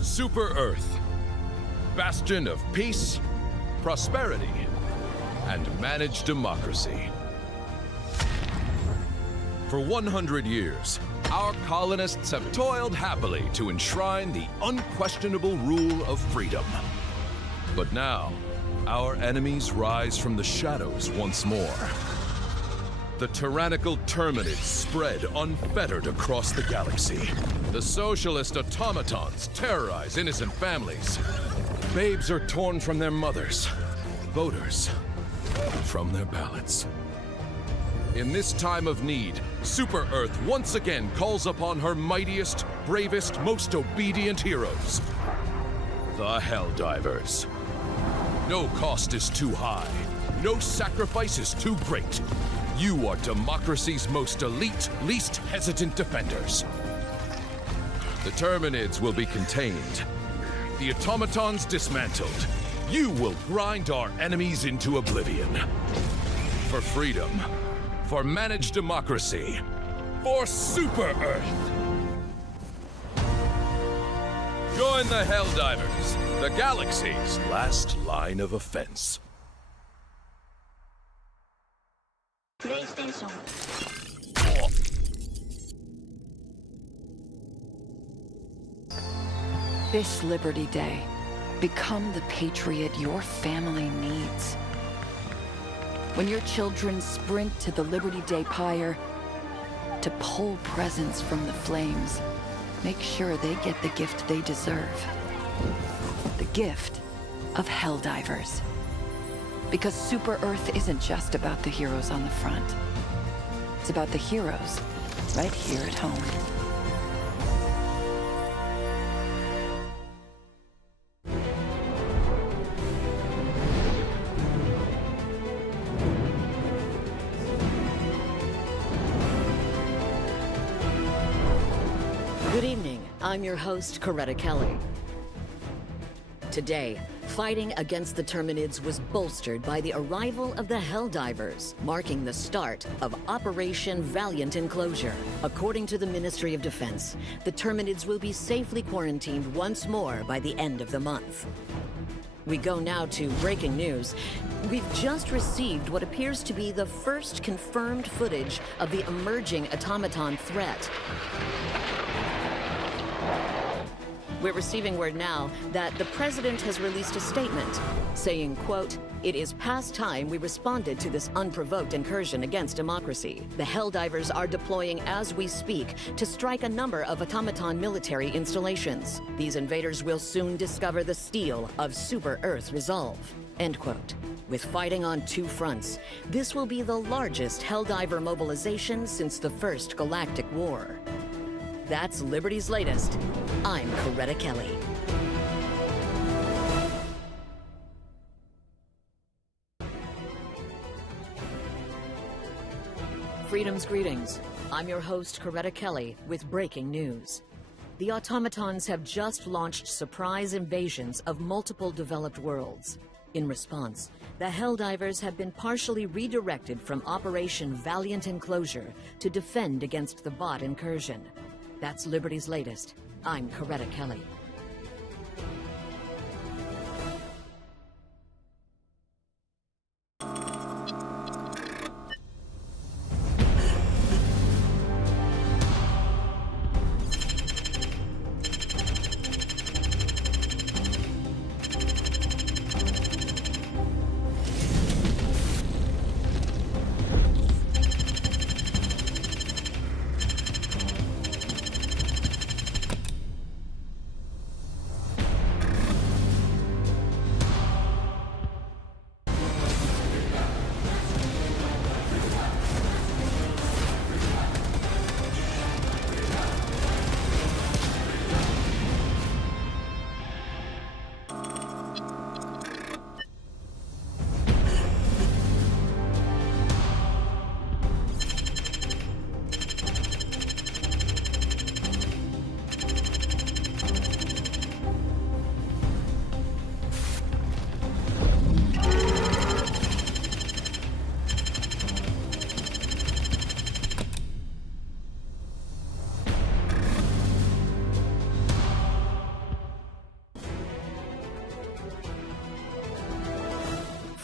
Super Earth, bastion of peace, prosperity, and managed democracy. For 100 years, our colonists have toiled happily to enshrine the unquestionable rule of freedom. But now, our enemies rise from the shadows once more. The tyrannical Terminids spread unfettered across the galaxy. The socialist automatons terrorize innocent families. Babes are torn from their mothers. Voters from their ballots. In this time of need, Super Earth once again calls upon her mightiest, bravest, most obedient heroes. The Helldivers. No cost is too high. No sacrifice is too great. You are democracy's most elite, least hesitant defenders. The Terminids will be contained. The automatons dismantled. You will grind our enemies into oblivion. For freedom. For managed democracy. For Super Earth. Join the Helldivers, the galaxy's last line of offense. PlayStation. This Liberty Day, become the patriot your family needs. When your children sprint to the Liberty Day pyre to pull presents from the flames, make sure they get the gift they deserve. The gift of Helldivers. Because Super Earth isn't just about the heroes on the front. It's about the heroes right here at home. Good evening. I'm your host, Coretta Kelly. Today, fighting against the Terminids was bolstered by the arrival of the Helldivers, marking the start of Operation Valiant Enclosure. According to the Ministry of Defense, the Terminids will be safely quarantined once more by the end of the month. We go now to breaking news. We've just received what appears to be the first confirmed footage of the emerging automaton threat. We're receiving word now that the president has released a statement saying, quote, "It is past time we responded to this unprovoked incursion against democracy. The Helldivers are deploying as we speak to strike a number of automaton military installations. These invaders will soon discover the steel of Super Earth resolve." End quote. With fighting on two fronts, this will be the largest Helldiver mobilization since the First Galactic War. That's Liberty's latest. I'm Coretta Kelly. Freedom's greetings. I'm your host, Coretta Kelly, with breaking news. The automatons have just launched surprise invasions of multiple developed worlds. In response, the Helldivers have been partially redirected from Operation Valiant Enclosure to defend against the bot incursion. That's Liberty's latest. I'm Coretta Kelly.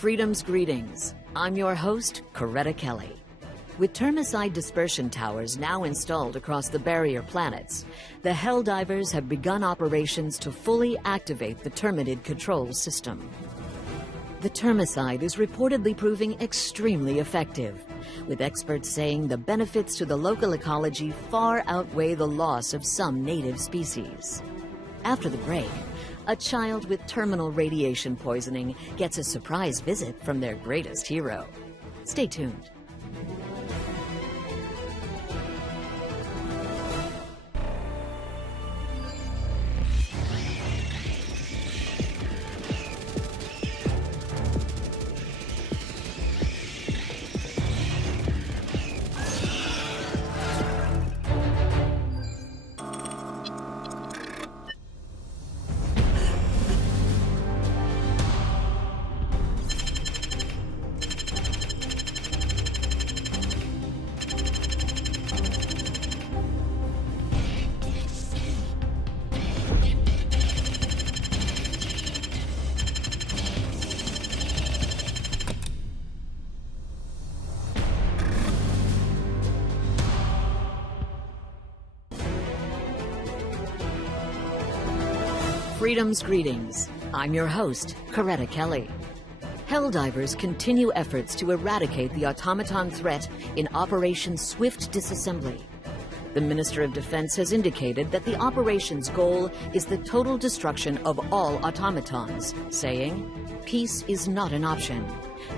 Freedom's greetings. I'm your host, Coretta Kelly. With termicide dispersion towers now installed across the barrier planets, the Helldivers have begun operations to fully activate the Terminid control system. The termicide is reportedly proving extremely effective, with experts saying the benefits to the local ecology far outweigh the loss of some native species. After the break, a child with terminal radiation poisoning gets a surprise visit from their greatest hero. Stay tuned. Freedom's greetings. I'm your host, Coretta Kelly. Helldivers continue efforts to eradicate the automaton threat in Operation Swift Disassembly. The Minister of Defense has indicated that the operation's goal is the total destruction of all automatons, saying, "Peace is not an option.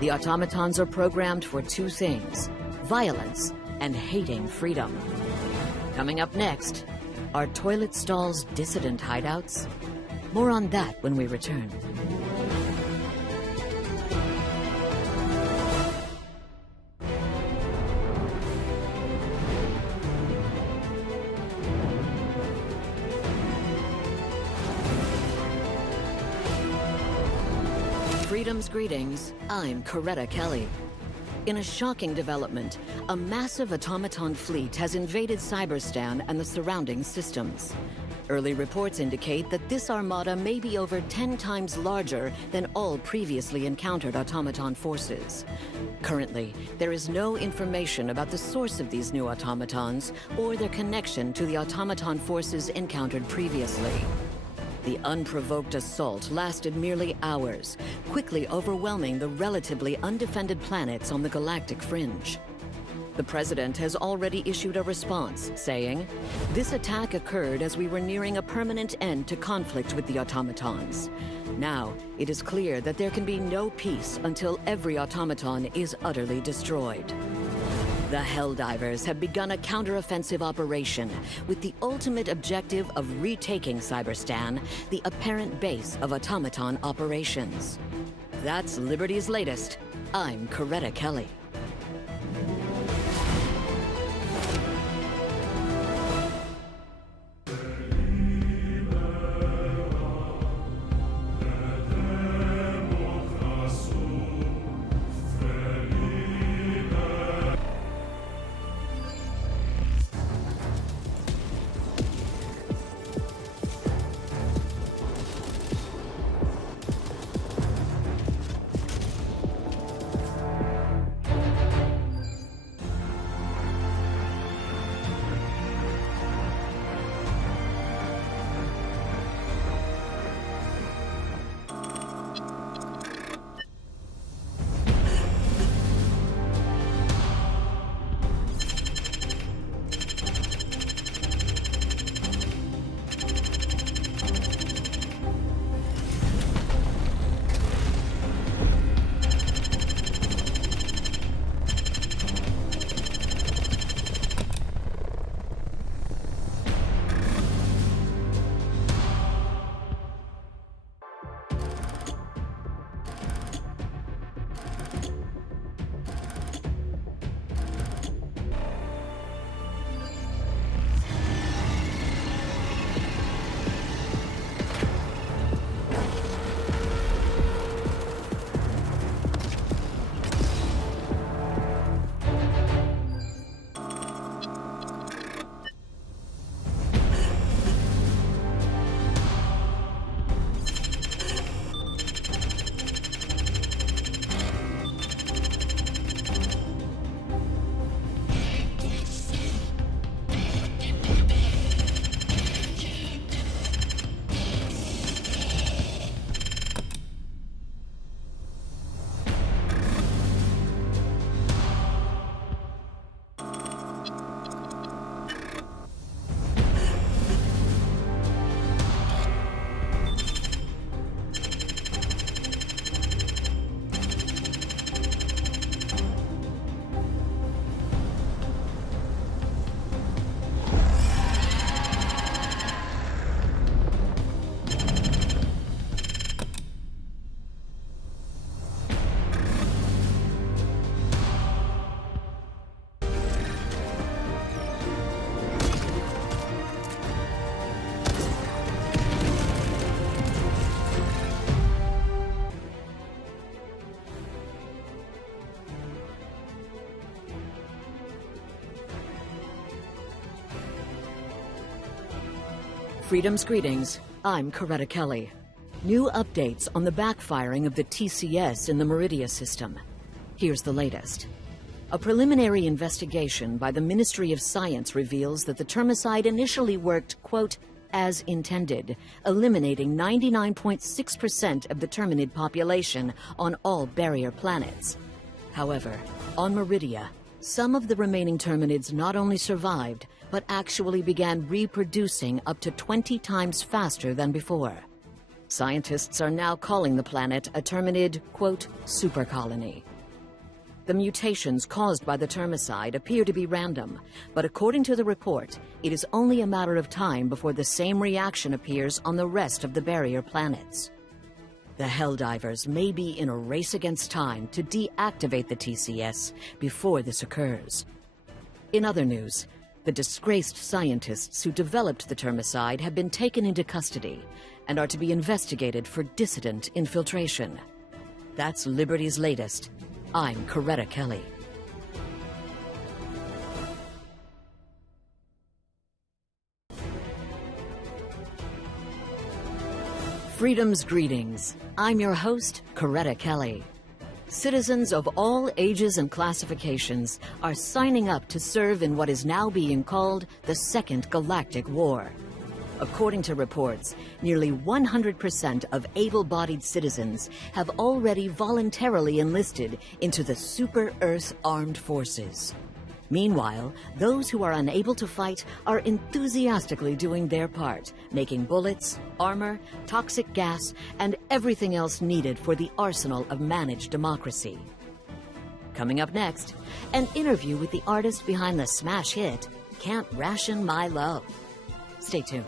The automatons are programmed for two things: violence and hating freedom." Coming up next, are toilet stalls dissident hideouts? More on that when we return. Freedom's greetings. I'm Coretta Kelly. In a shocking development, a massive automaton fleet has invaded Cyberstan and the surrounding systems. Early reports indicate that this armada may be over 10 times larger than all previously encountered automaton forces. Currently, there is no information about the source of these new automatons or their connection to the automaton forces encountered previously. The unprovoked assault lasted merely hours, quickly overwhelming the relatively undefended planets on the galactic fringe. The President has already issued a response, saying, "This attack occurred as we were nearing a permanent end to conflict with the automatons. Now, it is clear that there can be no peace until every automaton is utterly destroyed." The Helldivers have begun a counteroffensive operation with the ultimate objective of retaking Cyberstan, the apparent base of automaton operations. That's Liberty's latest. I'm Coretta Kelly. Freedom's greetings. I'm Coretta Kelly. New updates on the backfiring of the TCS in the Meridia system. Here's the latest. A preliminary investigation by the Ministry of Science reveals that the termicide initially worked, quote, as intended, eliminating 99.6% of the Terminid population on all barrier planets. However, on Meridia, some of the remaining Terminids not only survived, but actually began reproducing up to 20 times faster than before. Scientists are now calling the planet a Terminid, quote, super colony. The mutations caused by the termicide appear to be random, but according to the report, it is only a matter of time before the same reaction appears on the rest of the barrier planets. The Helldivers may be in a race against time to deactivate the TCS before this occurs. In other news, the disgraced scientists who developed the termicide have been taken into custody and are to be investigated for dissident infiltration. That's Liberty's latest. I'm Coretta Kelly. Freedom's greetings. I'm your host, Coretta Kelly. Citizens of all ages and classifications are signing up to serve in what is now being called the Second Galactic War. According to reports, nearly 100% of able-bodied citizens have already voluntarily enlisted into the Super Earth Armed Forces. Meanwhile, those who are unable to fight are enthusiastically doing their part, making bullets, armor, toxic gas, and everything else needed for the arsenal of managed democracy. Coming up next, an interview with the artist behind the smash hit, Can't Ration My Love. Stay tuned.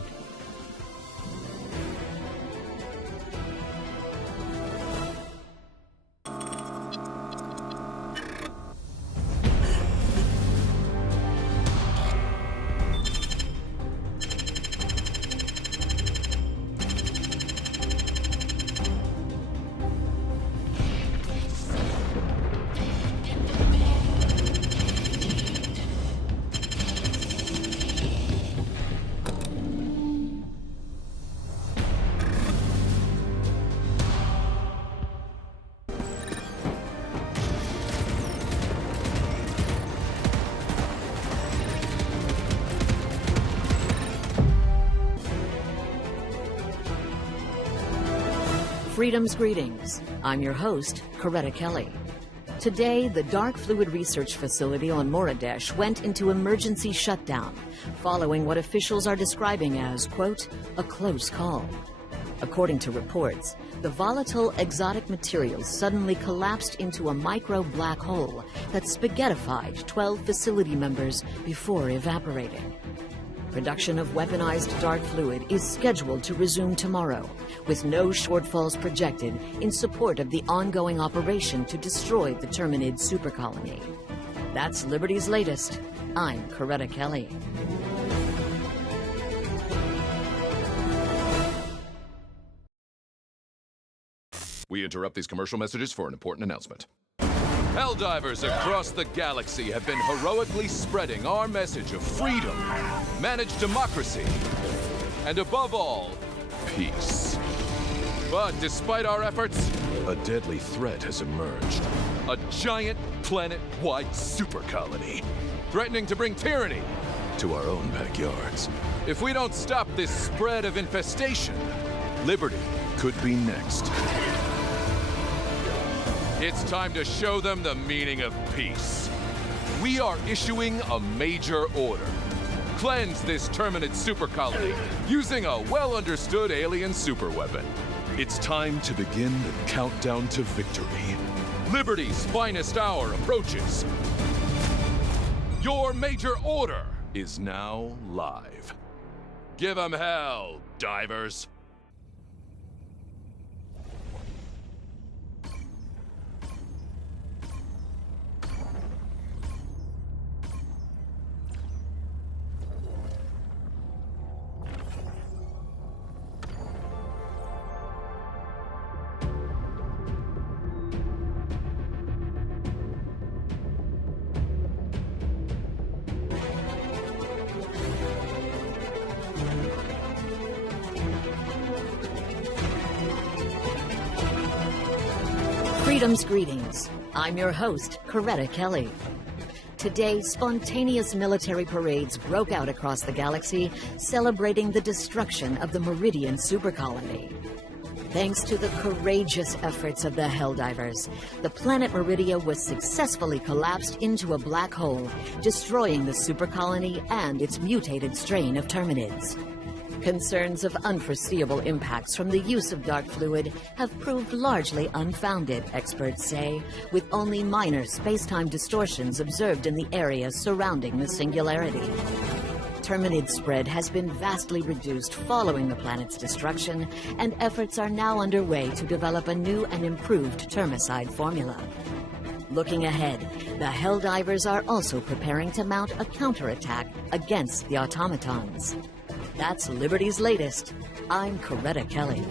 Freedom's greetings. I'm your host, Coretta Kelly. Today, the Dark Fluid Research Facility on Moradesh went into emergency shutdown, following what officials are describing as, quote, a close call. According to reports, the volatile exotic materials suddenly collapsed into a micro black hole that spaghettified 12 facility members before evaporating. Production of weaponized dark fluid is scheduled to resume tomorrow, with no shortfalls projected in support of the ongoing operation to destroy the Terminid supercolony. That's Liberty's latest. I'm Coretta Kelly. We interrupt these commercial messages for an important announcement. Helldivers across the galaxy have been heroically spreading our message of freedom, managed democracy, and above all, peace. But despite our efforts, a deadly threat has emerged. A giant planet-wide super colony, threatening to bring tyranny to our own backyards. If we don't stop this spread of infestation, Liberty could be next. It's time to show them the meaning of peace. We are issuing a major order. Cleanse this Terminid super colony using a well-understood alien superweapon. It's time to begin the countdown to victory. Liberty's finest hour approaches. Your major order is now live. Give 'em hell, divers. Freedom's greetings. I'm your host, Coretta Kelly. Today, spontaneous military parades broke out across the galaxy, celebrating the destruction of the Meridian supercolony. Thanks to the courageous efforts of the Helldivers, the planet Meridia was successfully collapsed into a black hole, destroying the supercolony and its mutated strain of Terminids. Concerns of unforeseeable impacts from the use of dark fluid have proved largely unfounded, experts say, with only minor space-time distortions observed in the areas surrounding the singularity. Terminid spread has been vastly reduced following the planet's destruction, and efforts are now underway to develop a new and improved termicide formula. Looking ahead, the Helldivers are also preparing to mount a counterattack against the Automatons. That's Liberty's latest. I'm Coretta Kelly.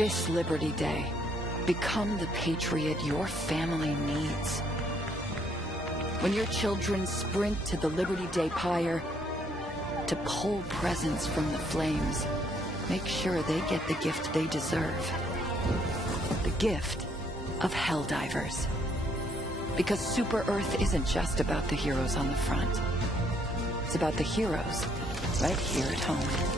This Liberty Day, become the patriot your family needs. When your children sprint to the Liberty Day pyre to pull presents from the flames, make sure they get the gift they deserve. The gift of Helldivers. Because Super Earth isn't just about the heroes on the front. It's about the heroes right here at home.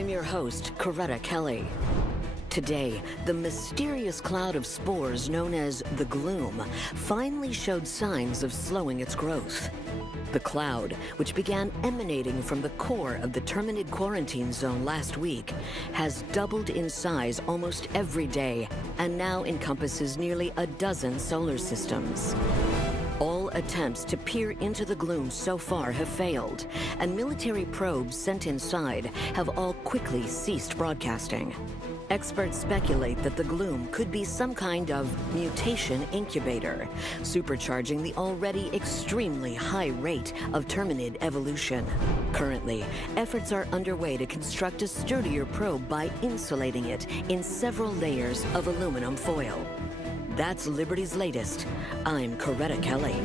I'm your host, Coretta Kelly. Today, the mysterious cloud of spores known as the Gloom finally showed signs of slowing its growth. The cloud, which began emanating from the core of the Terminid quarantine zone last week, has doubled in size almost every day and now encompasses nearly a dozen solar systems. All attempts to peer into the gloom so far have failed, and military probes sent inside have all quickly ceased broadcasting. Experts speculate that the gloom could be some kind of mutation incubator, supercharging the already extremely high rate of Terminid evolution. Currently, efforts are underway to construct a sturdier probe by insulating it in several layers of aluminum foil. That's Liberty's latest. I'm Coretta Kelly.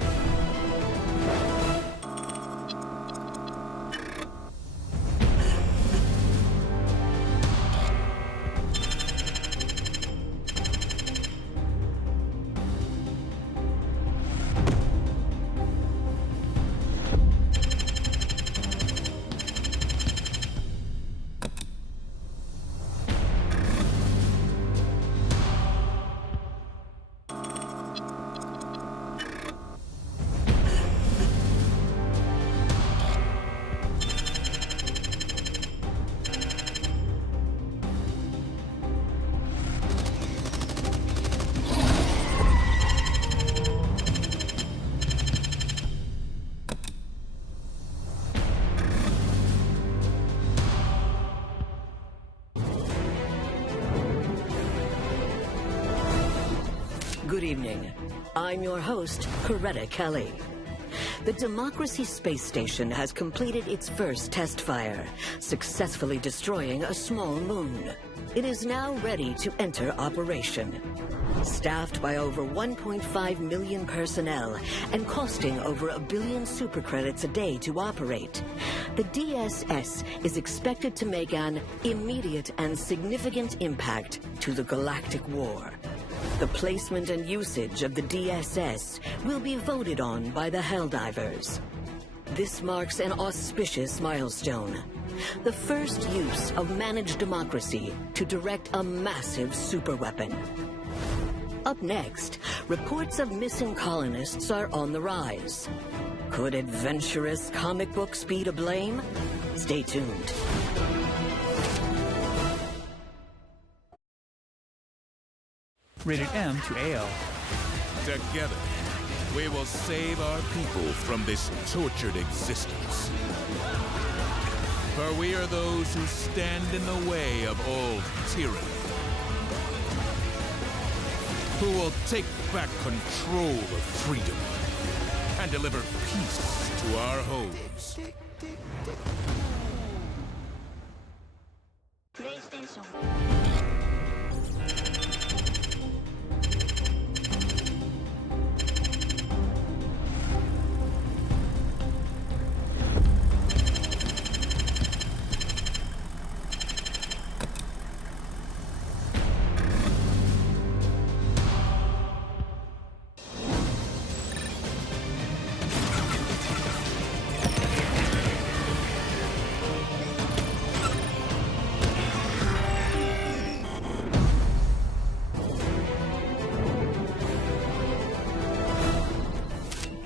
Good evening. I'm your host, Coretta Kelly. The Democracy Space Station has completed its first test fire, successfully destroying a small moon. It is now ready to enter operation. Staffed by over 1.5 million personnel and costing over 1 billion super credits a day to operate, the DSS is expected to make an immediate and significant impact to the Galactic War. The placement and usage of the DSS will be voted on by the Helldivers. This marks an auspicious milestone. The first use of managed democracy to direct a massive superweapon. Up next, reports of missing colonists are on the rise. Could adventurous comic books be to blame? Stay tuned. Rated M to AL. Together, we will save our people from this tortured existence. For we are those who stand in the way of old tyranny, who will take back control of freedom and deliver peace to our homes.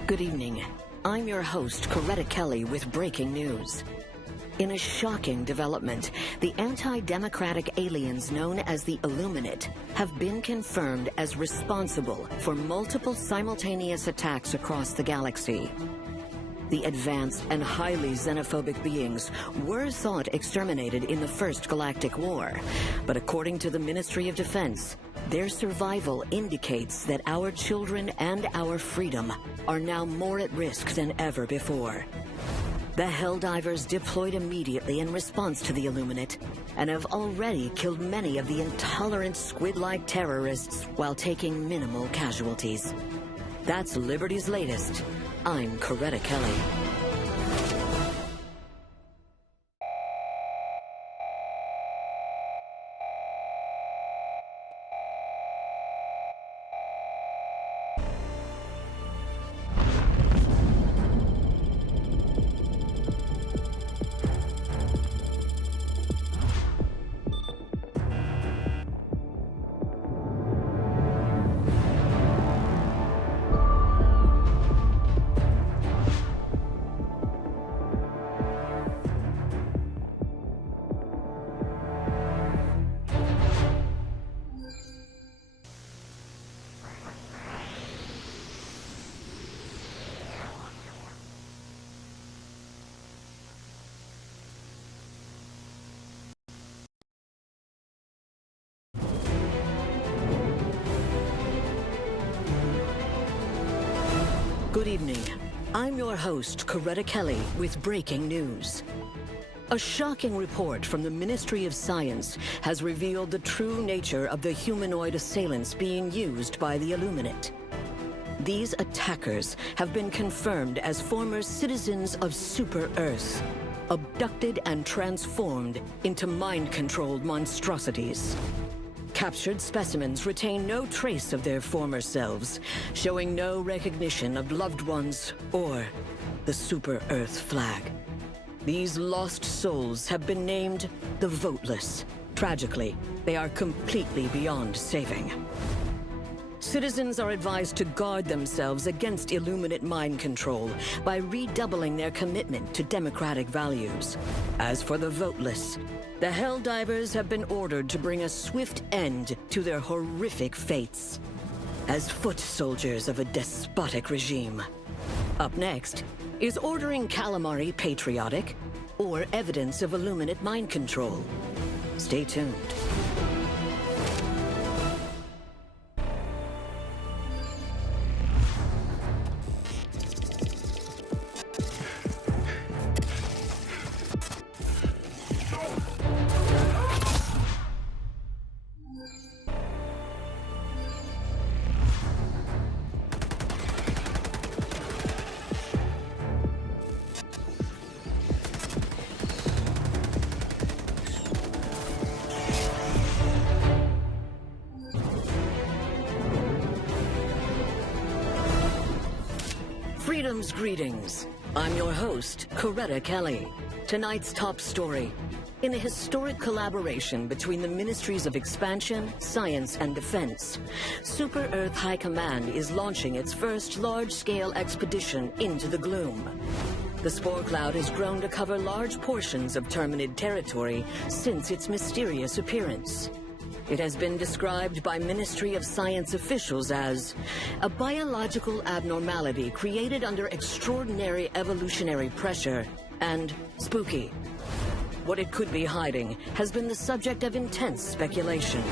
Good evening. I'm your host, Coretta Kelly, with breaking news. In a shocking development, the anti-democratic aliens known as the Illuminate have been confirmed as responsible for multiple simultaneous attacks across the galaxy. The advanced and highly xenophobic beings were thought exterminated in the First Galactic War, but according to the Ministry of Defense, their survival indicates that our children and our freedom are now more at risk than ever before. The Helldivers deployed immediately in response to the Illuminate and have already killed many of the intolerant squid-like terrorists while taking minimal casualties. That's Liberty's latest. I'm Coretta Kelly. Good evening. I'm your host, Coretta Kelly, with breaking news. A shocking report from the Ministry of Science has revealed the true nature of the humanoid assailants being used by the Illuminate. These attackers have been confirmed as former citizens of Super Earth, abducted and transformed into mind-controlled monstrosities. Captured specimens retain no trace of their former selves, showing no recognition of loved ones or the Super Earth flag. These lost souls have been named the Voteless. Tragically, they are completely beyond saving. Citizens are advised to guard themselves against Illuminate mind control by redoubling their commitment to democratic values. As for the Voteless, the Helldivers have been ordered to bring a swift end to their horrific fates as foot soldiers of a despotic regime. Up next, is ordering calamari patriotic or evidence of Illuminate mind control? Stay tuned. Freedom's greetings. I'm your host, Coretta Kelly. Tonight's top story. In a historic collaboration between the Ministries of Expansion, Science, and Defense, Super Earth High Command is launching its first large-scale expedition into the gloom. The spore cloud has grown to cover large portions of Terminid territory since its mysterious appearance. It has been described by Ministry of Science officials as a biological abnormality created under extraordinary evolutionary pressure and spooky. What it could be hiding has been the subject of intense speculation,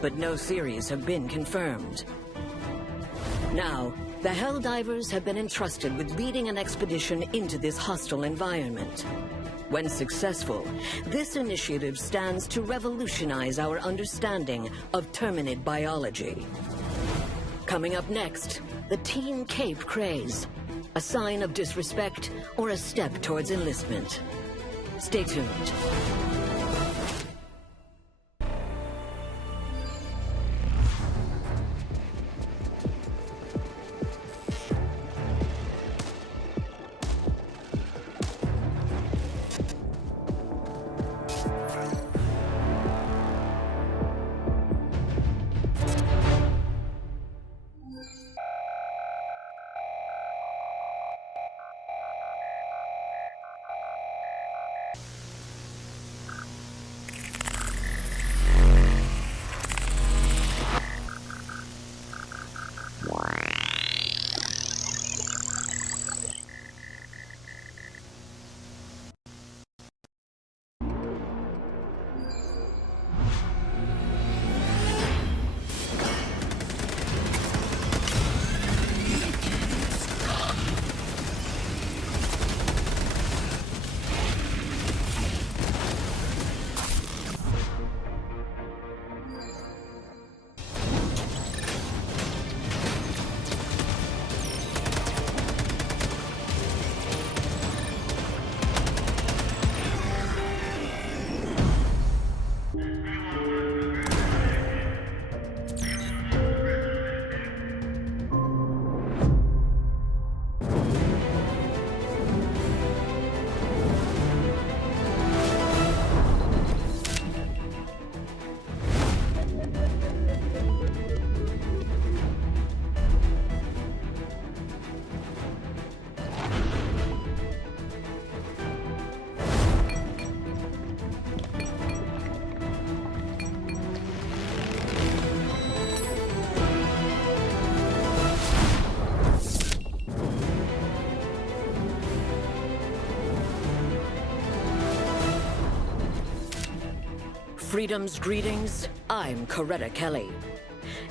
but no theories have been confirmed. Now, the Helldivers have been entrusted with leading an expedition into this hostile environment. When successful, this initiative stands to revolutionize our understanding of Terminid biology. Coming up next, the Team Cape craze. A sign of disrespect or a step towards enlistment. Stay tuned. Freedom's greetings, I'm Coretta Kelly.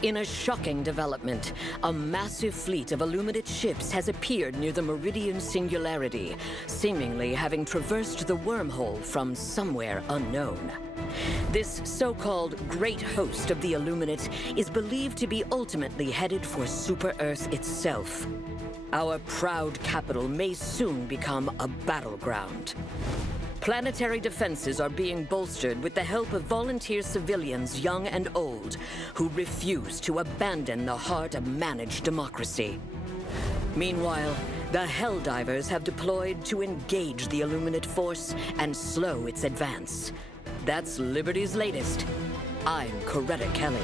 In a shocking development, a massive fleet of Illuminate ships has appeared near the Meridian Singularity, seemingly having traversed the wormhole from somewhere unknown. This so-called Great Host of the Illuminate is believed to be ultimately headed for Super Earth itself. Our proud capital may soon become a battleground. Planetary defenses are being bolstered with the help of volunteer civilians, young and old, who refuse to abandon the heart of managed democracy. Meanwhile, the Helldivers have deployed to engage the Illuminate force and slow its advance. That's Liberty's latest. I'm Coretta Kelly.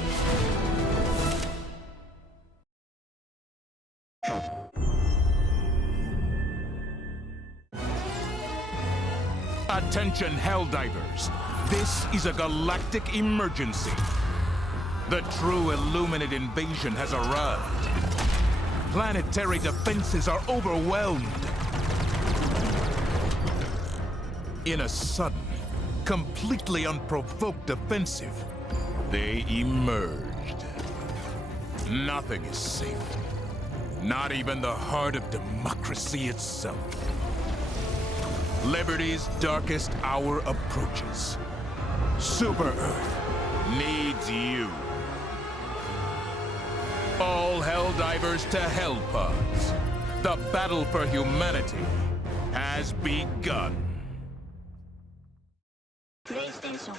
Attention, Helldivers! This is a galactic emergency. The true Illuminate invasion has arrived. Planetary defenses are overwhelmed. In a sudden, completely unprovoked offensive, they emerged. Nothing is safe. Not even the heart of democracy itself. Liberty's darkest hour approaches. Super Earth needs you. All Helldivers to Hellpods. The battle for humanity has begun. PlayStation.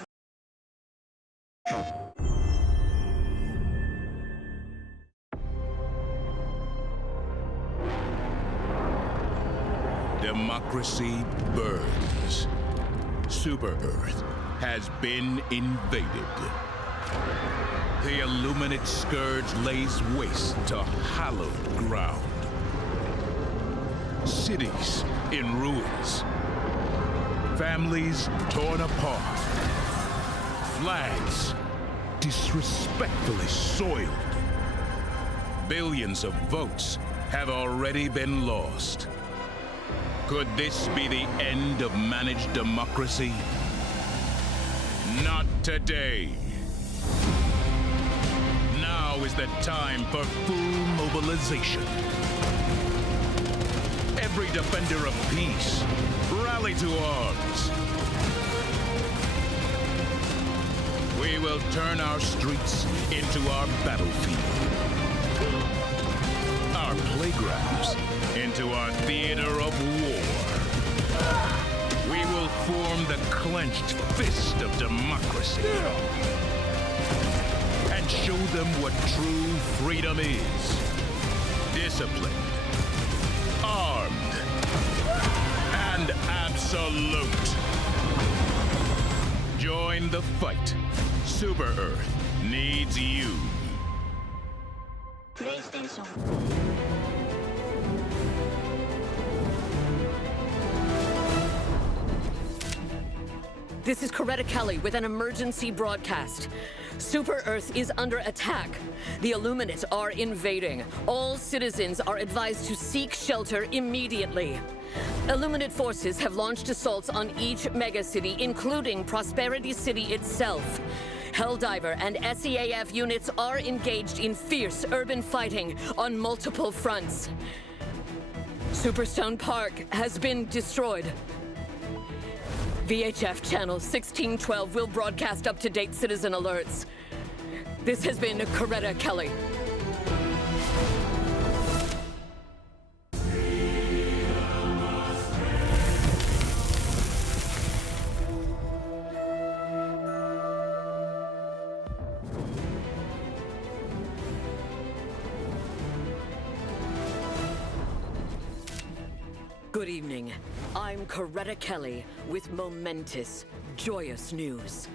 Democracy burns. Super Earth has been invaded. The Illuminate scourge lays waste to hallowed ground. Cities in ruins. Families torn apart. Flags disrespectfully soiled. Billions of votes have already been lost. Could this be the end of managed democracy? Not today. Now is the time for full mobilization. Every defender of peace, rally to arms. We will turn our streets into our battlefield. Our playgrounds into our theater of war. We will form the clenched fist of democracy and show them what true freedom is. Disciplined, armed, and absolute. Join the fight. Super Earth needs you. PlayStation. This is Coretta Kelly with an emergency broadcast. Super Earth is under attack. The Illuminates are invading. All citizens are advised to seek shelter immediately. Illuminate forces have launched assaults on each megacity, including Prosperity City itself. Helldiver and SEAF units are engaged in fierce urban fighting on multiple fronts. Superstone Park has been destroyed. VHF Channel 1612 will broadcast up-to-date citizen alerts. This has been Coretta Kelly. Good evening. I'm Coretta Kelly with momentous, joyous news.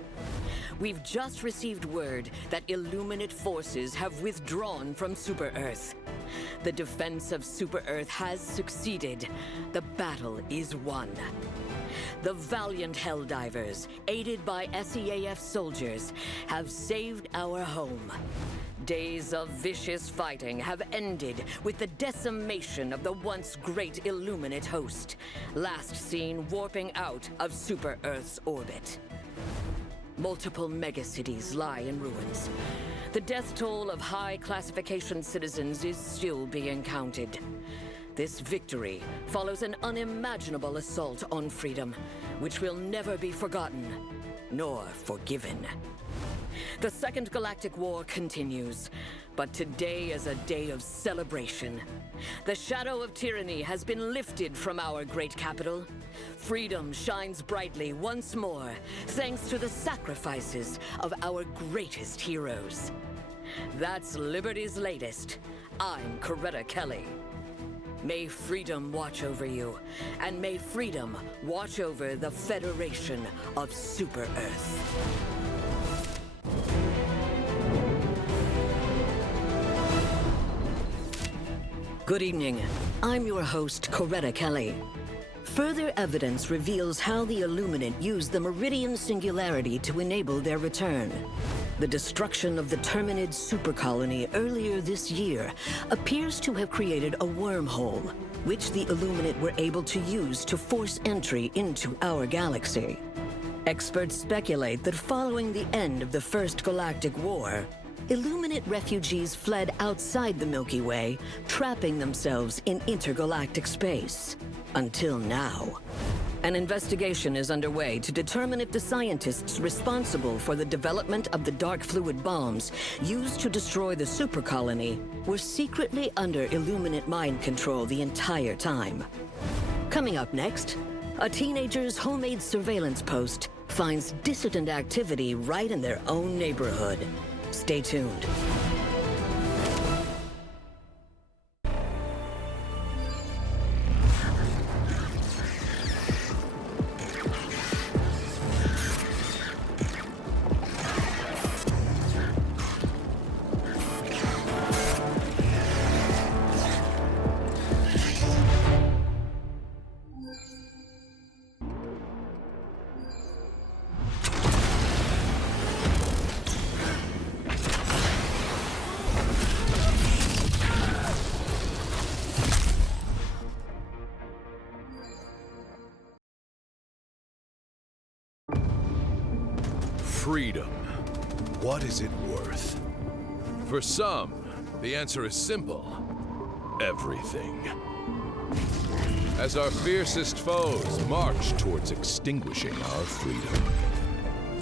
We've just received word that Illuminate forces have withdrawn from Super Earth. The defense of Super Earth has succeeded. The battle is won. The valiant Helldivers, aided by SEAF soldiers, have saved our home. Days of vicious fighting have ended with the decimation of the once great Illuminate host, last seen warping out of Super Earth's orbit. Multiple megacities lie in ruins. The death toll of high-classification citizens is still being counted. This victory follows an unimaginable assault on freedom, which will never be forgotten, nor forgiven. The Second Galactic War continues, but today is a day of celebration. The shadow of tyranny has been lifted from our great capital. Freedom shines brightly once more, thanks to the sacrifices of our greatest heroes. That's Liberty's latest. I'm Coretta Kelly. May freedom watch over you, and may freedom watch over the Federation of Super Earth. Good evening. I'm your host, Coretta Kelly. Further evidence reveals how the Illuminate used the Meridian Singularity to enable their return. The destruction of the Terminid supercolony earlier this year appears to have created a wormhole, which the Illuminate were able to use to force entry into our galaxy. Experts speculate that following the end of the First Galactic War, Illuminate refugees fled outside the Milky Way, trapping themselves in intergalactic space. Until now. An investigation is underway to determine if the scientists responsible for the development of the dark fluid bombs used to destroy the supercolony were secretly under Illuminate mind control the entire time. Coming up next, a teenager's homemade surveillance post finds dissident activity right in their own neighborhood. Stay tuned. Freedom. What is it worth? For some, the answer is simple. Everything. As our fiercest foes march towards extinguishing our freedom.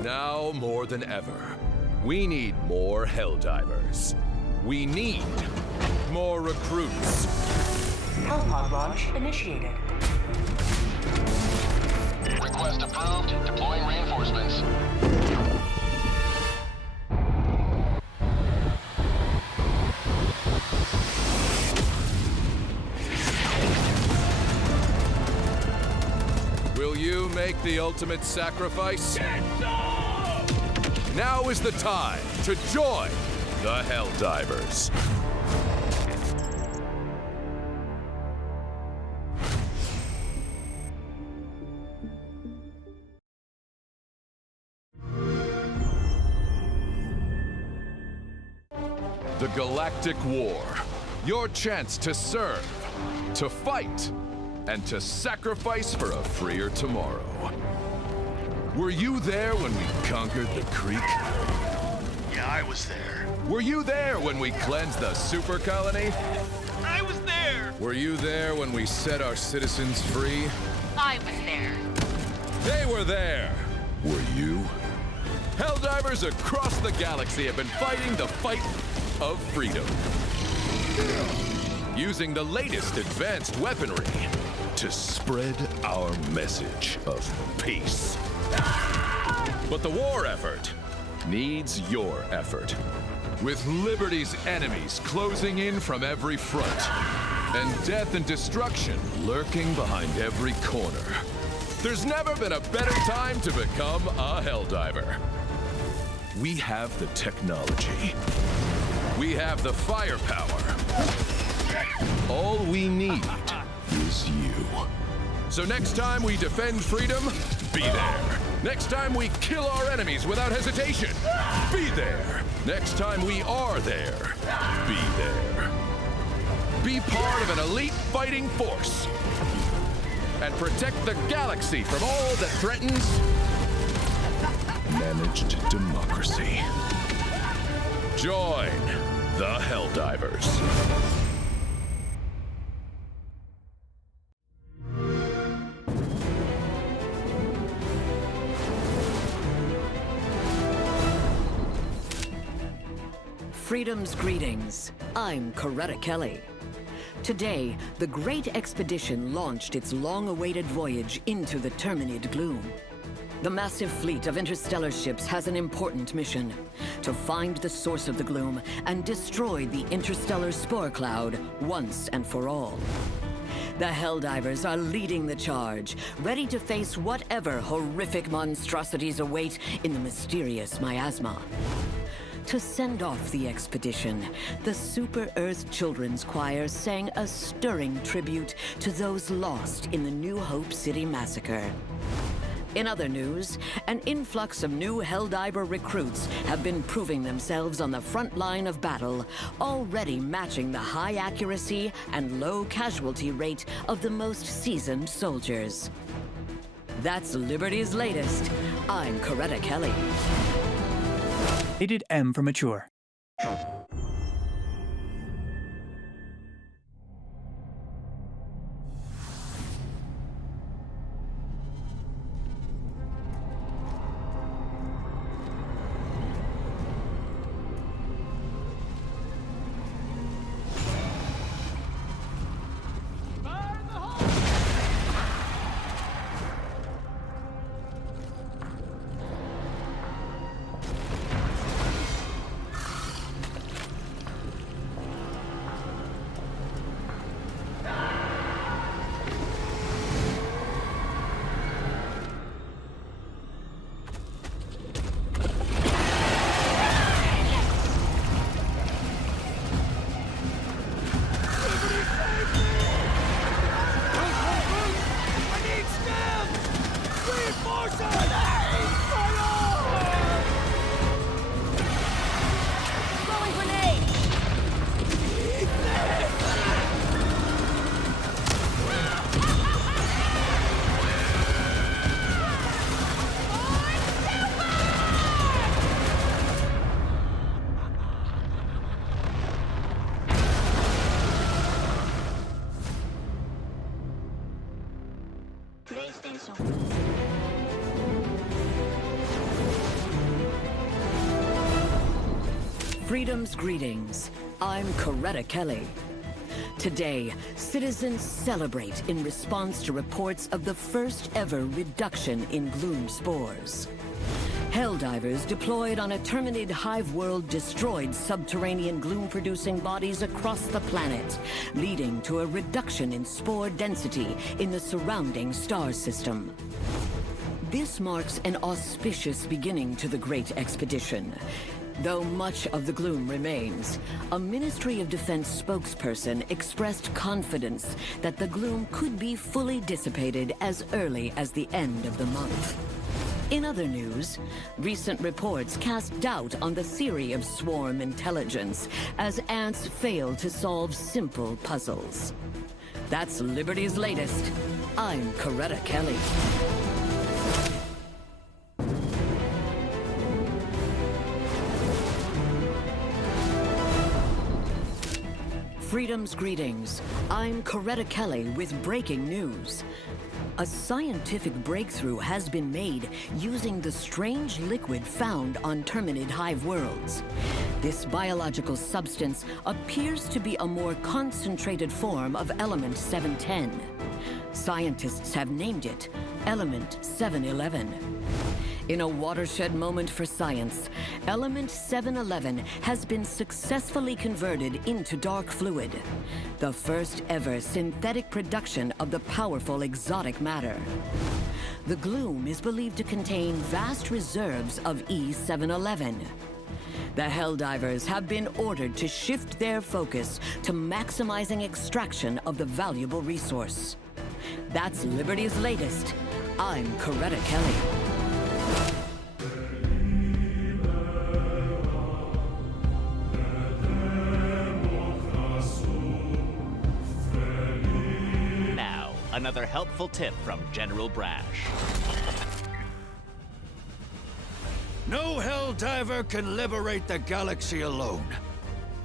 Now more than ever, we need more Helldivers. We need more recruits. Hellpod launch initiated. Request approved. Deploying reinforcements. Will you make the ultimate sacrifice? Now is the time to join the Helldivers. The Galactic War. Your chance to serve, to fight, and to sacrifice for a freer tomorrow. Were you there when we conquered the creek? Yeah, I was there. Were you there when we cleansed the super colony? I was there! Were you there when we set our citizens free? I was there. They were there! Were you? Helldivers across the galaxy have been fighting the fight of freedom. Using the latest advanced weaponry to spread our message of peace. But the war effort needs your effort. With Liberty's enemies closing in from every front, and death and destruction lurking behind every corner, there's never been a better time to become a Helldiver. We have the technology. We have the firepower. All we need is you. So next time we defend freedom, be there. Next time we kill our enemies without hesitation, be there. Next time we are there, be there. Be part of an elite fighting force. And protect the galaxy from all that threatens managed democracy. Join the Helldivers. Freedom's greetings. I'm Coretta Kelly. Today, the Great Expedition launched its long-awaited voyage into the Terminid gloom. The massive fleet of interstellar ships has an important mission: to find the source of the gloom and destroy the interstellar spore cloud once and for all. The Helldivers are leading the charge, ready to face whatever horrific monstrosities await in the mysterious miasma. To send off the expedition, the Super Earth Children's Choir sang a stirring tribute to those lost in the New Hope City massacre. In other news, an influx of new Helldiver recruits have been proving themselves on the front line of battle, already matching the high accuracy and low casualty rate of the most seasoned soldiers. That's Liberty's latest. I'm Coretta Kelly. Rated M for mature. Freedom's greetings. I'm Coretta Kelly. Today, citizens celebrate in response to reports of the first ever reduction in gloom spores. Helldivers deployed on a Terminid hive world destroyed subterranean gloom-producing bodies across the planet, leading to a reduction in spore density in the surrounding star system. This marks an auspicious beginning to the Great Expedition. Though much of the gloom remains, a Ministry of Defense spokesperson expressed confidence that the gloom could be fully dissipated as early as the end of the month. In other news, recent reports cast doubt on the theory of swarm intelligence as ants fail to solve simple puzzles. That's Liberty's latest. I'm Coretta Kelly. Freedom's greetings. I'm Coretta Kelly with breaking news. A scientific breakthrough has been made using the strange liquid found on Terminid hive worlds. This biological substance appears to be a more concentrated form of element 710. Scientists have named it Element 711. In a watershed moment for science, Element 711 has been successfully converted into dark fluid, the first ever synthetic production of the powerful exotic matter. The gloom is believed to contain vast reserves of E711. The Helldivers have been ordered to shift their focus to maximizing extraction of the valuable resource. That's Liberty's latest. I'm Coretta Kelly. Another helpful tip from General Brasch. No Helldiver can liberate the galaxy alone.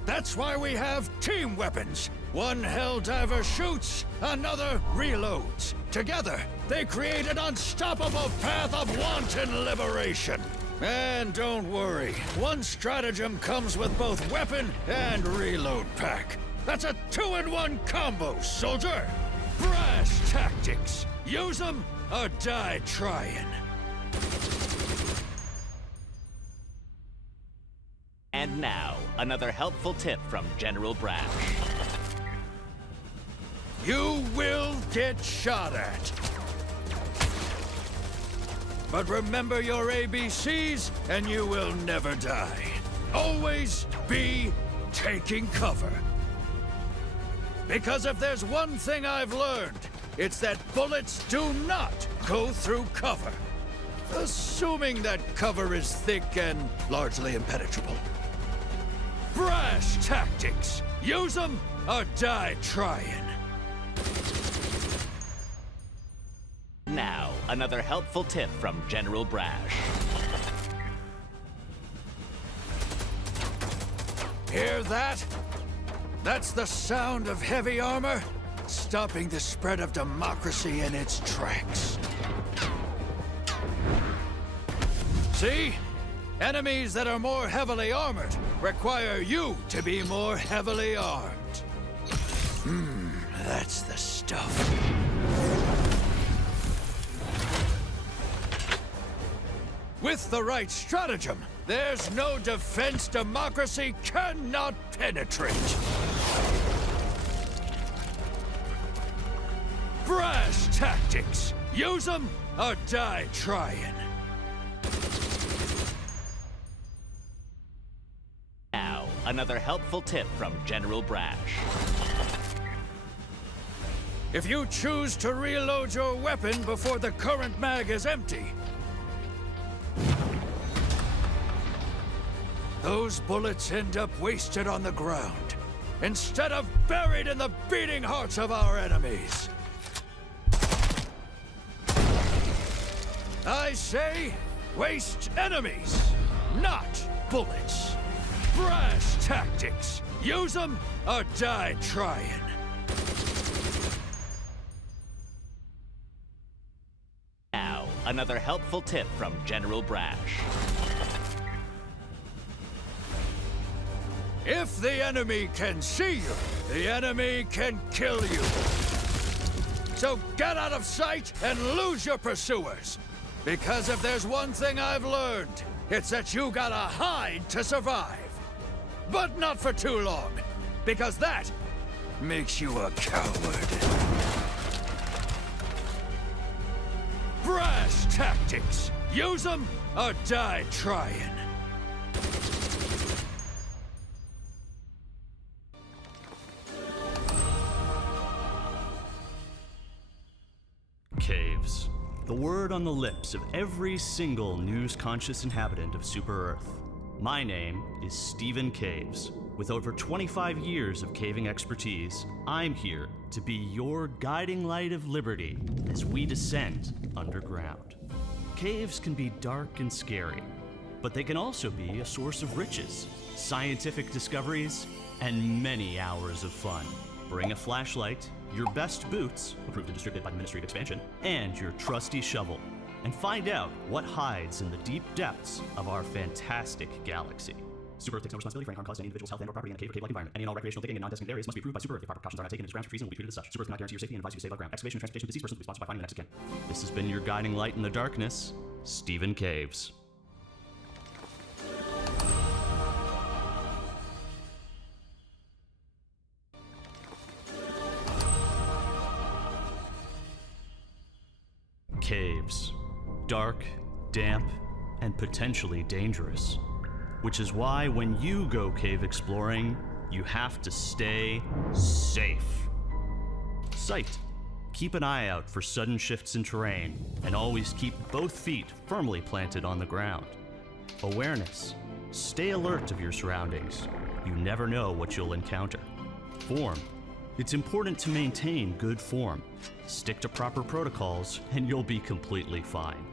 That's why we have team weapons. One Helldiver shoots, another reloads. Together, they create an unstoppable path of wanton liberation. And don't worry, one stratagem comes with both weapon and reload pack. That's a 2-in-1 combo, soldier! Brasch Tactics. Use them or die trying. And now, another helpful tip from General Brasch. You will get shot at. But remember your ABCs and you will never die. Always be taking cover. Because if there's one thing I've learned, it's that bullets do not go through cover. Assuming that cover is thick and largely impenetrable. Brasch Tactics. Use them or die trying. Now, another helpful tip from General Brasch. Hear that? That's the sound of heavy armor, stopping the spread of democracy in its tracks. See? Enemies that are more heavily armored require you to be more heavily armed. That's the stuff. With the right stratagem, there's no defense democracy cannot penetrate. Brasch Tactics. Use them or die trying. Now, another helpful tip from General Brasch. If you choose to reload your weapon before the current mag is empty, those bullets end up wasted on the ground, instead of buried in the beating hearts of our enemies. I say, waste enemies, not bullets. Brasch Tactics. Use them or die trying. Now, another helpful tip from General Brasch. If the enemy can see you, the enemy can kill you. So get out of sight and lose your pursuers. Because if there's one thing I've learned, it's that you gotta hide to survive. But not for too long, because that makes you a coward. Brasch Tactics. Use them or die trying. Caves. The word on the lips of every single news-conscious inhabitant of Super Earth. My name is Stephen Caves. With over 25 years of caving expertise, I'm here to be your guiding light of liberty as we descend underground. Caves can be dark and scary, but they can also be a source of riches, scientific discoveries, and many hours of fun. Bring a flashlight, your best boots, approved and distributed by the Ministry of Expansion, and your trusty shovel, and find out what hides in the deep depths of our fantastic galaxy. Super Earth takes no responsibility for any harm caused to any individual's health and or property in a cave or cave-like environment. Any and all recreational digging in non-designated areas must be approved by Super Earth. If proper precautions are not taken, its grounds for treason will be treated as such. Super Earth cannot guarantee your safety and advise you to save our ground. Excavation and transportation of deceased persons will be sponsored by finding the next of kin. This has been your guiding light in the darkness, Stephen Caves. Caves. Dark, damp, and potentially dangerous. Which is why when you go cave exploring, you have to stay safe. Sight. Keep an eye out for sudden shifts in terrain, and always keep both feet firmly planted on the ground. Awareness. Stay alert of your surroundings. You never know what you'll encounter. Form. It's important to maintain good form. Stick to proper protocols, and you'll be completely fine.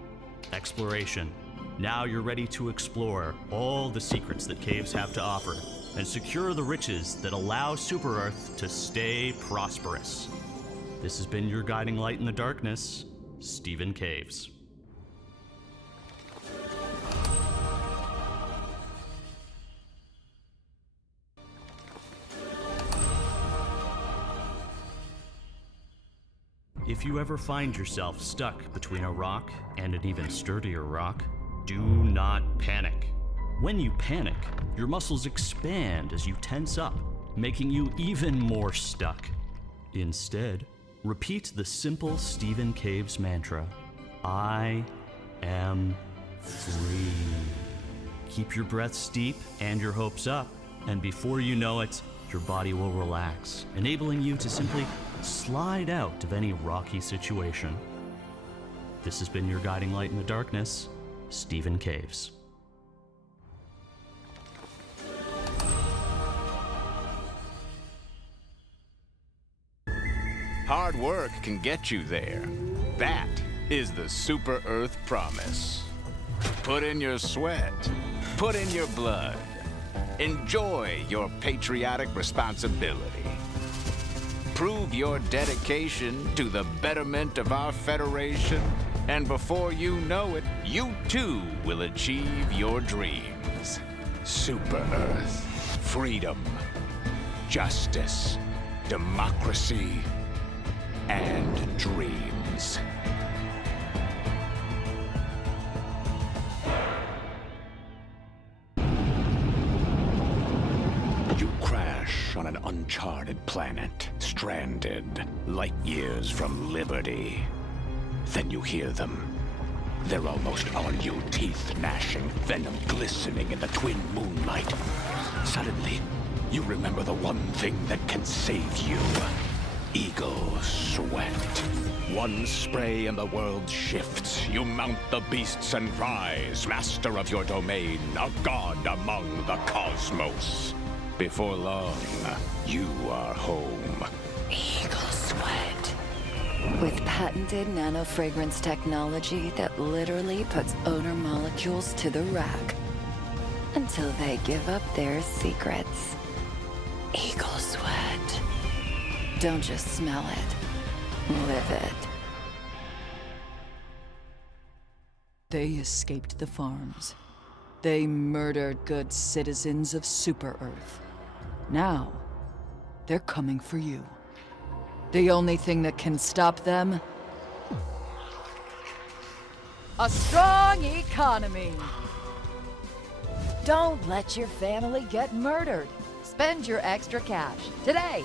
Exploration. Now you're ready to explore all the secrets that caves have to offer and secure the riches that allow Super Earth to stay prosperous. This has been your guiding light in the darkness, Stephen Caves. If you ever find yourself stuck between a rock and an even sturdier rock, do not panic. When you panic, your muscles expand as you tense up, making you even more stuck. Instead, repeat the simple Stephen Caves mantra, I am free. Keep your breaths deep and your hopes up, and before you know it, your body will relax, enabling you to simply slide out of any rocky situation. This has been your guiding light in the darkness, Stephen Caves. Hard work can get you there. That is the Super Earth Promise. Put in your sweat. Put in your blood. Enjoy your patriotic responsibility. Prove your dedication to the betterment of our Federation, and before you know it, you too will achieve your dreams. Super Earth, freedom, justice, democracy, and dreams. You crash on an uncharted planet, stranded, light years from liberty. Then you hear them. They're almost on you, teeth gnashing, venom glistening in the twin moonlight. Suddenly, you remember the one thing that can save you. Eagle sweat. One spray and the world shifts. You mount the beasts and rise, master of your domain, a god among the cosmos. Before long, you are home. Eagle sweat. With patented nanofragrance technology that literally puts odor molecules to the rack until they give up their secrets. Eagle sweat. Don't just smell it, live it. They escaped the farms. They murdered good citizens of Super Earth. Now, they're coming for you. The only thing that can stop them? A strong economy! Don't let your family get murdered. Spend your extra cash today.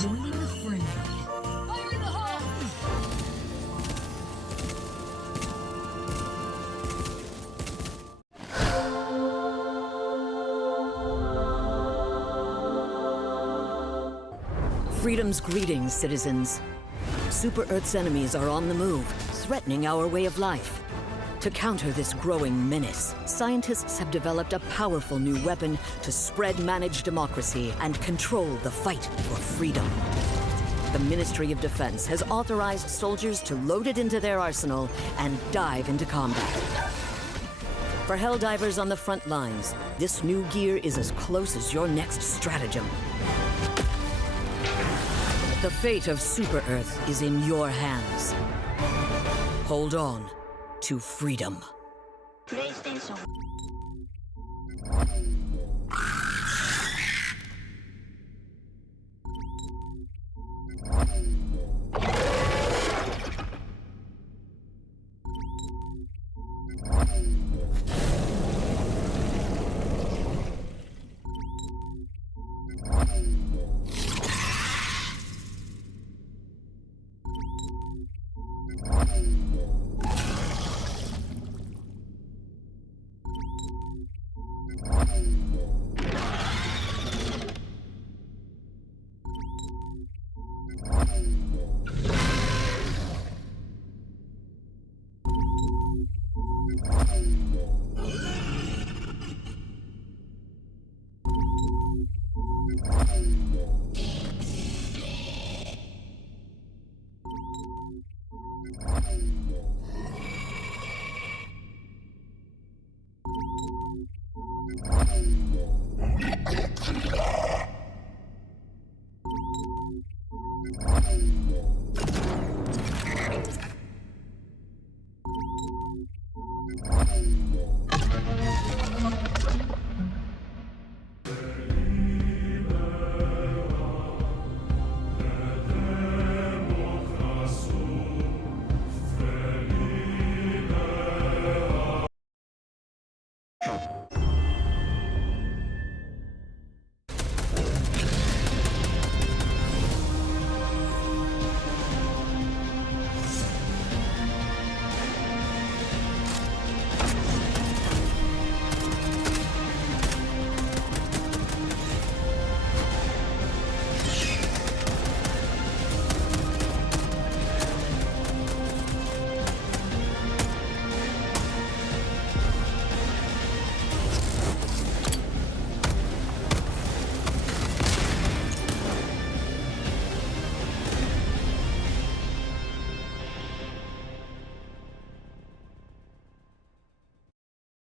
Joining the fray. Fire in the hole! Freedom's greetings, citizens. Super Earth's enemies are on the move, threatening our way of life. To counter this growing menace, scientists have developed a powerful new weapon to spread managed democracy and control the fight for freedom. The Ministry of Defense has authorized soldiers to load it into their arsenal and dive into combat. For Helldivers on the front lines, this new gear is as close as your next stratagem. The fate of Super Earth is in your hands. Hold on to freedom. PlayStation.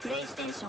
PlayStation.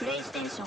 PlayStation.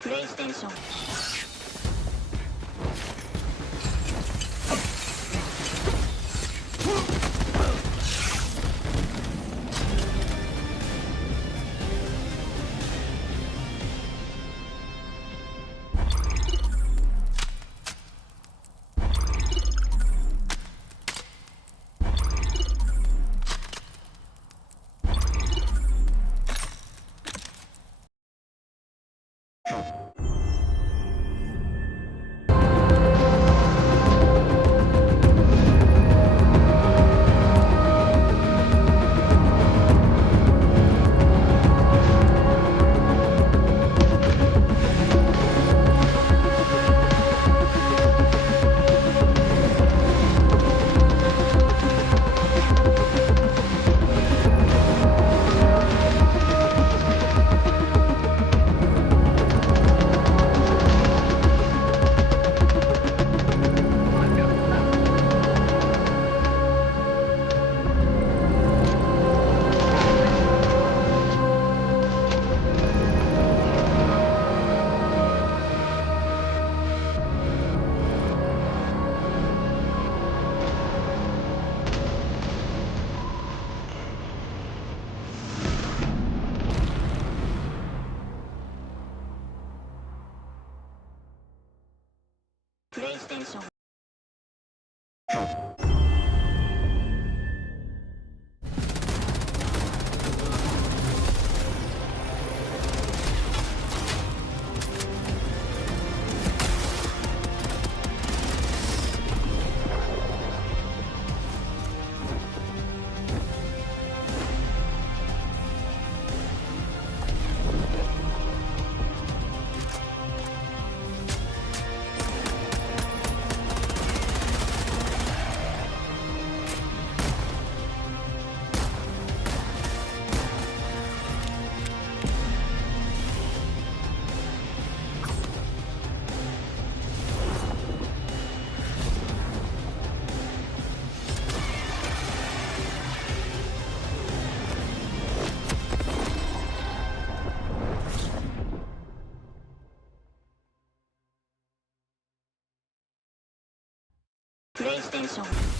PlayStation. PlayStation. PlayStation.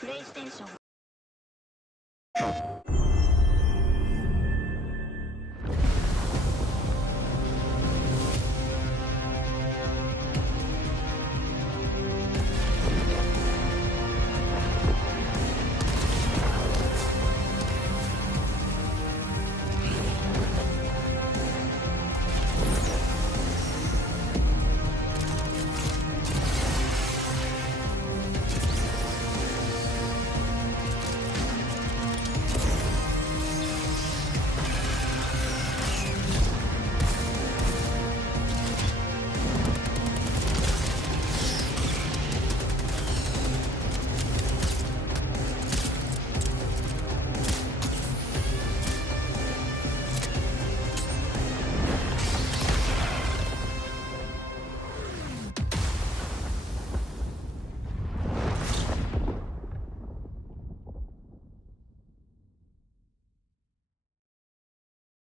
PlayStation.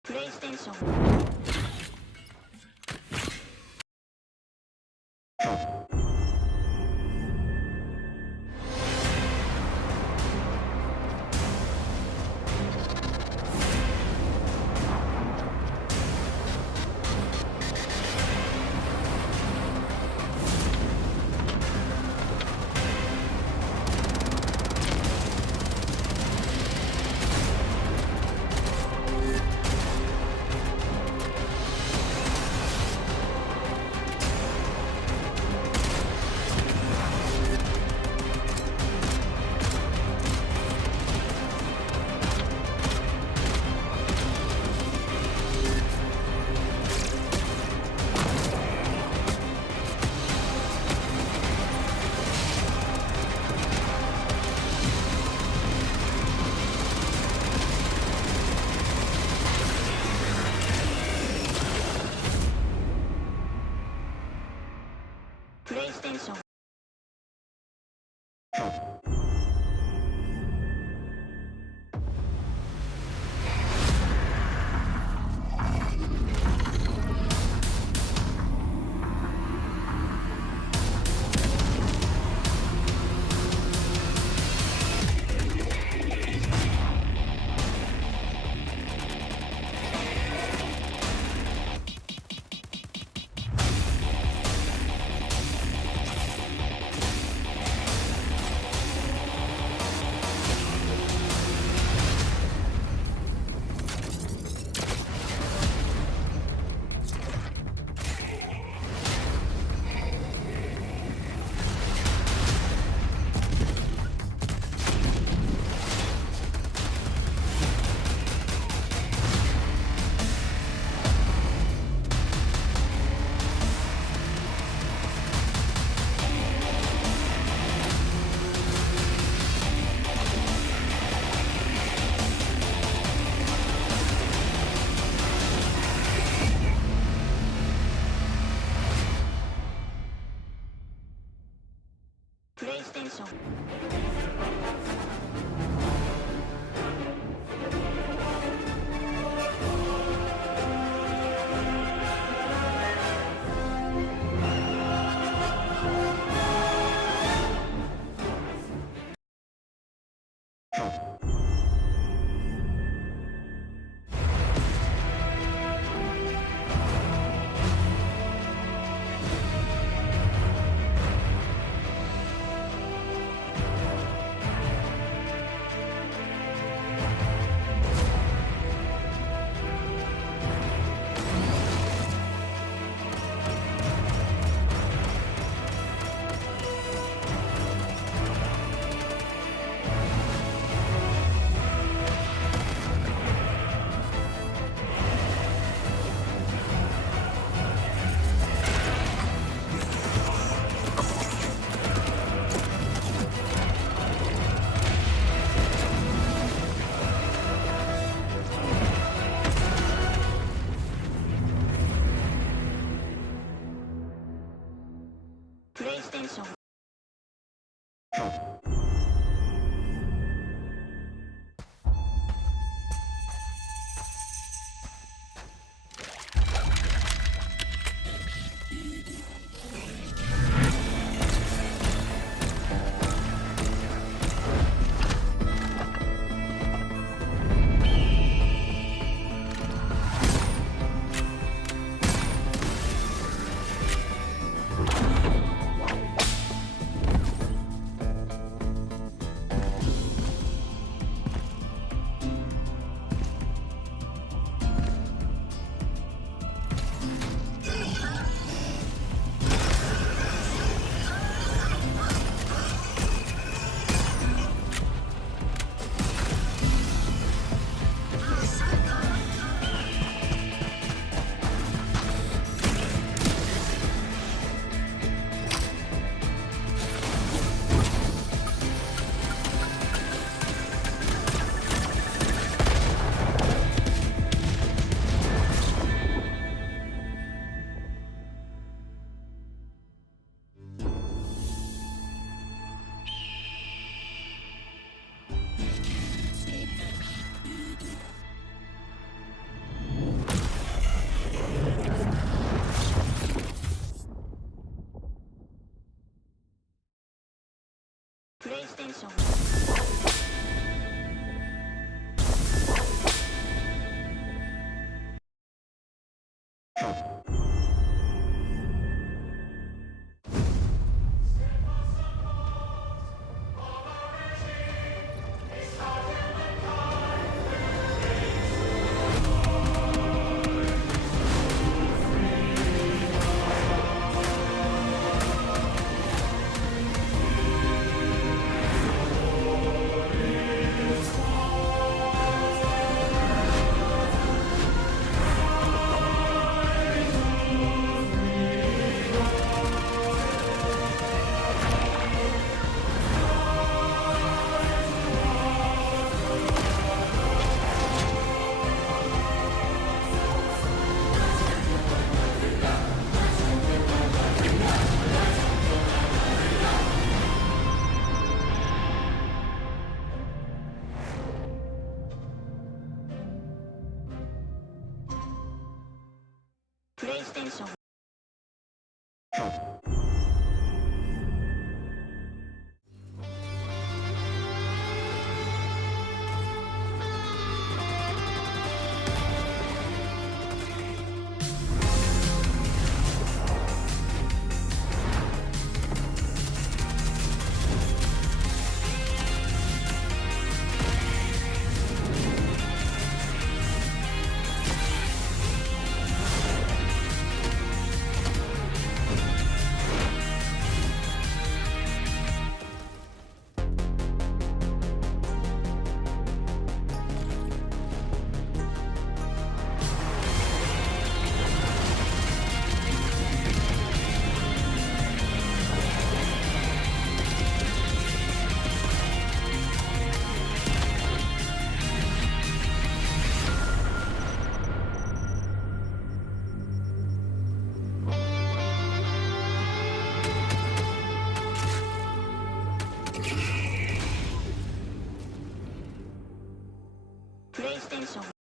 PlayStation. PlayStation. PlayStation. PlayStation. PlayStation.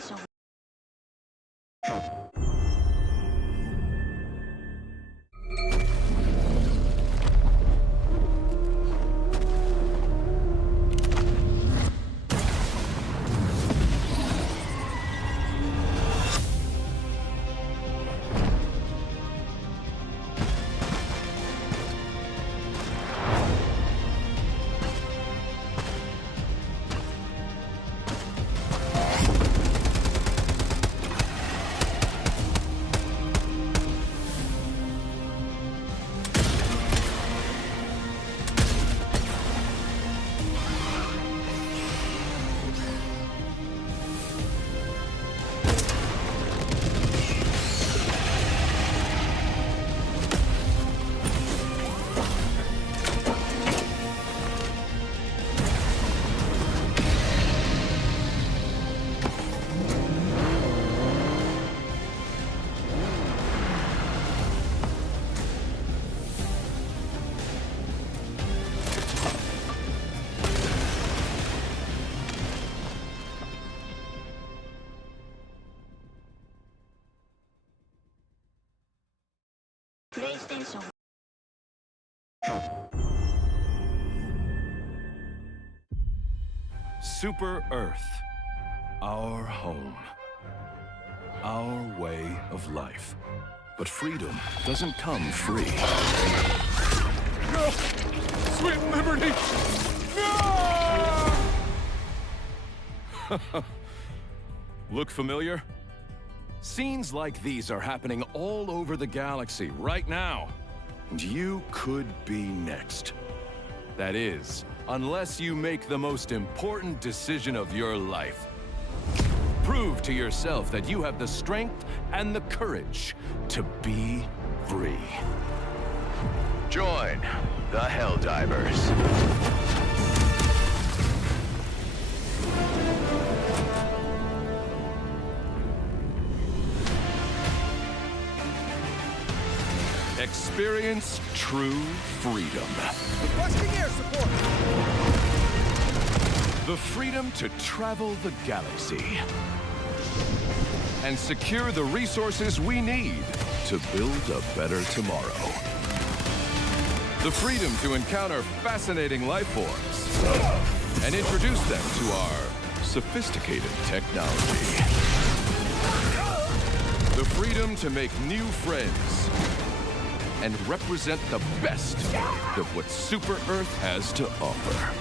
PlayStation. PlayStation. Super Earth, our home, our way of life. But freedom doesn't come free. No! Sweet liberty! No! Look familiar? Scenes like these are happening all over the galaxy right now. And you could be next. That is, unless you make the most important decision of your life. Prove to yourself that you have the strength and the courage to be free. Join the Helldivers. Experience true freedom. Requesting air support. The freedom to travel the galaxy and secure the resources we need to build a better tomorrow. The freedom to encounter fascinating life forms and introduce them to our sophisticated technology. The freedom to make new friends and represent the best of what Super Earth has to offer.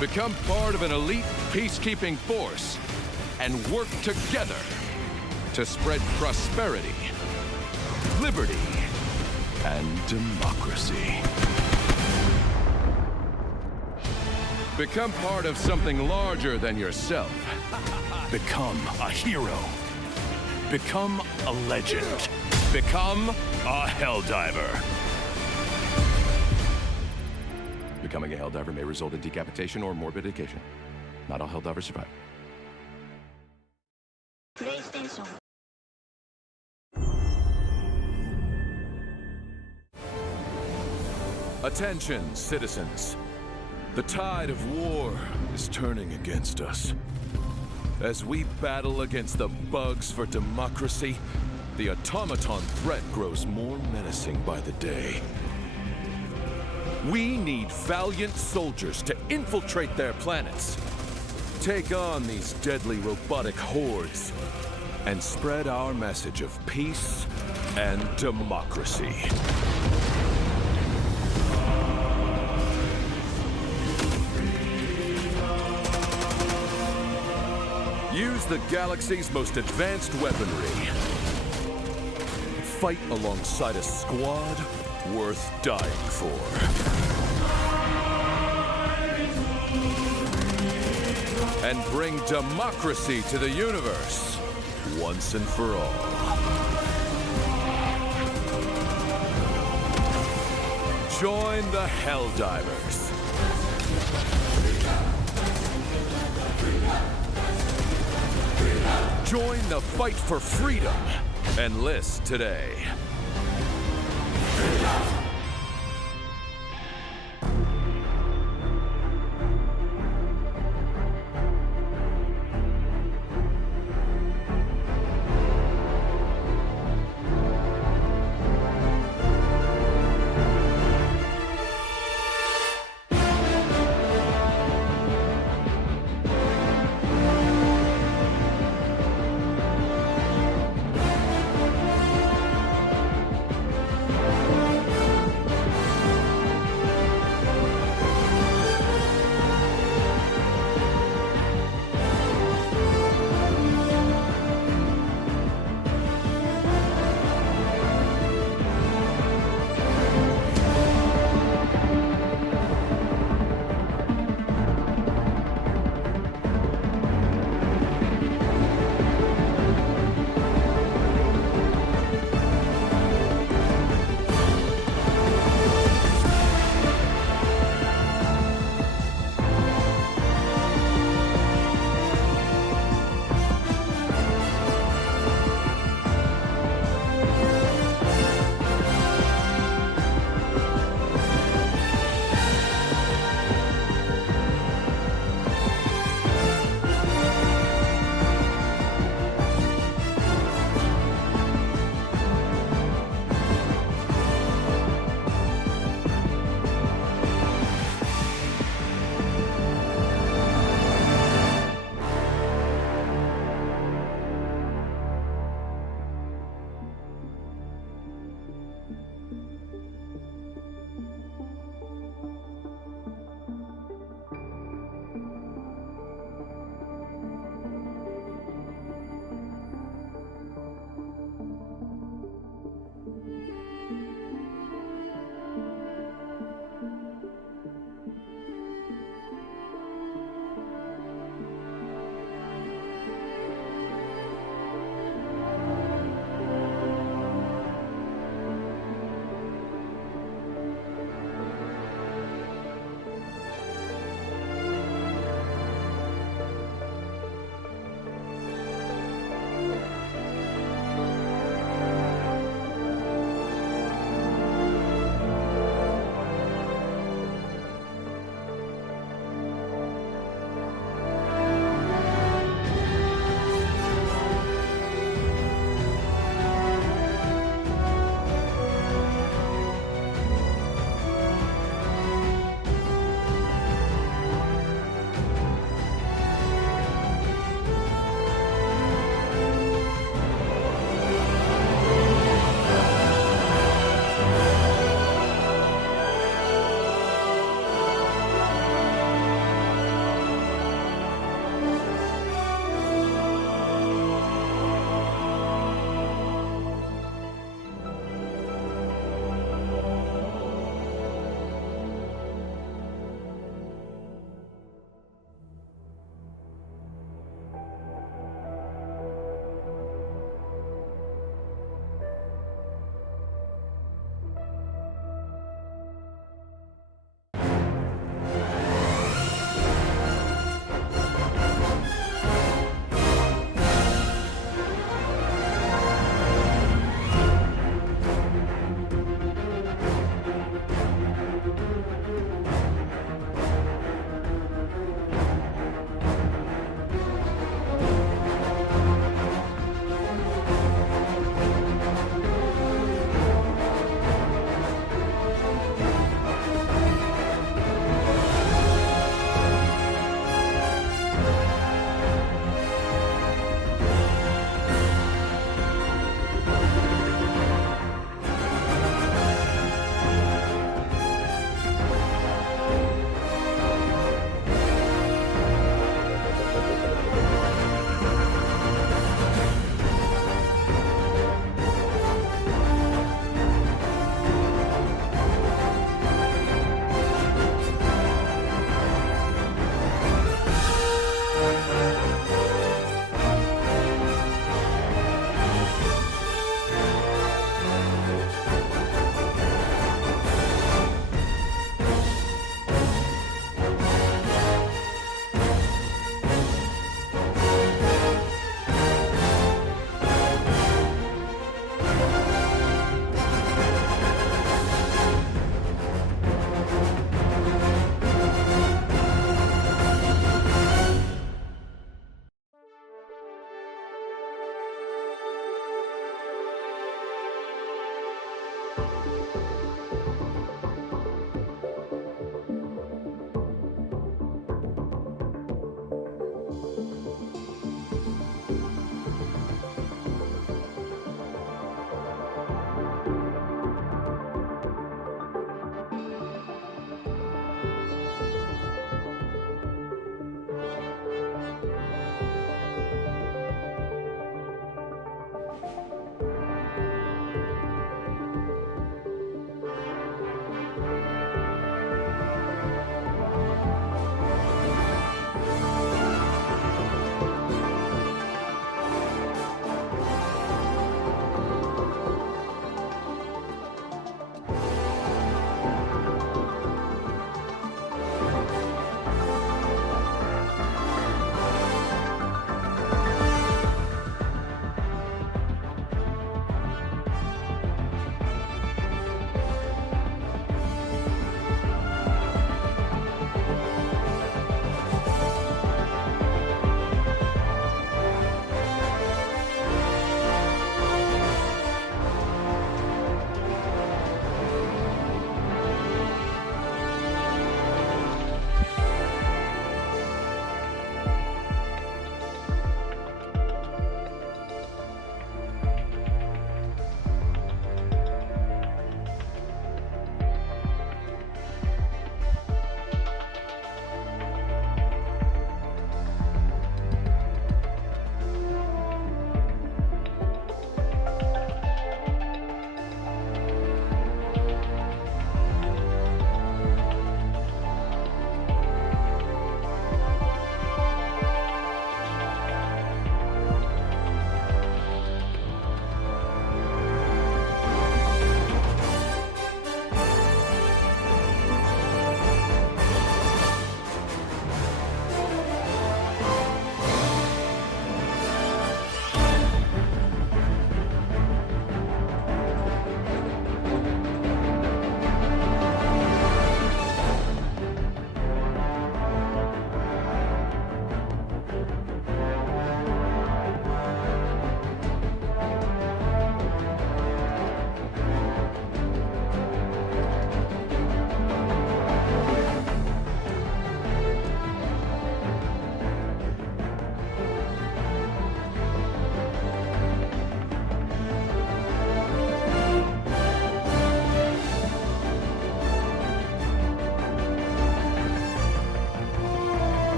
Become part of an elite peacekeeping force and work together to spread prosperity, liberty, and democracy. Become part of something larger than yourself. Become a hero. Become a legend. Become a Helldiver. Becoming a Helldiver may result in decapitation or mortification. Not all Helldivers survive. PlayStation. Attention, citizens. The tide of war is turning against us. As we battle against the bugs for democracy, the Automaton threat grows more menacing by the day. We need valiant soldiers to infiltrate their planets, take on these deadly robotic hordes, and spread our message of peace and democracy. Use the galaxy's most advanced weaponry. Fight alongside a squad worth dying for. And bring democracy to the universe once and for all. Join the Helldivers. Join the fight for freedom. Enlist today.